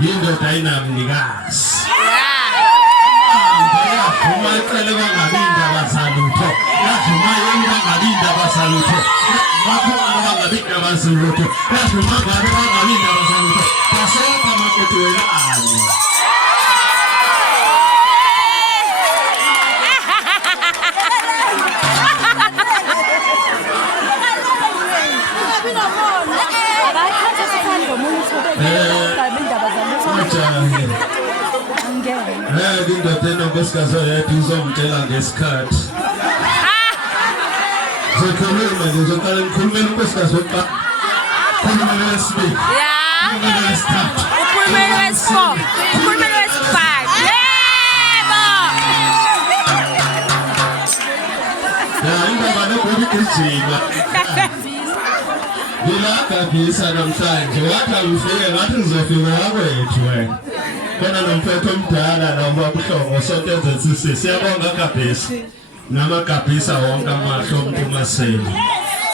Indoda ayinamnikazi. Uma ecele bangalinda abasalutho. Uma yena bangalinda abasalutho. Bakhona bangalinda abasalutho. Uma ngabe bangalinda abasalutho. Basopa makoto wena ali. Indoda enonkosikazi oyedwa uzomtshela ngesikhathi. Zokhuluma nje uzoqala ngikhulumela unkosikazi wokuqala. Ukhulumela wesibili. Ukhulumela wesithathu. Ukhulumela wesi-4. Ukhulumela wesi-5. Yebo! Indaba nokuthi igijima. Ngilagabhisa namhlanje wathi angifike ngathi ngizofika ngakwethu wena. Khona nomfethu omdala noma ubuhlongo sokenze sisisi siyabonga gabhisa namagabhisa wonke amahlo umuntu maseli.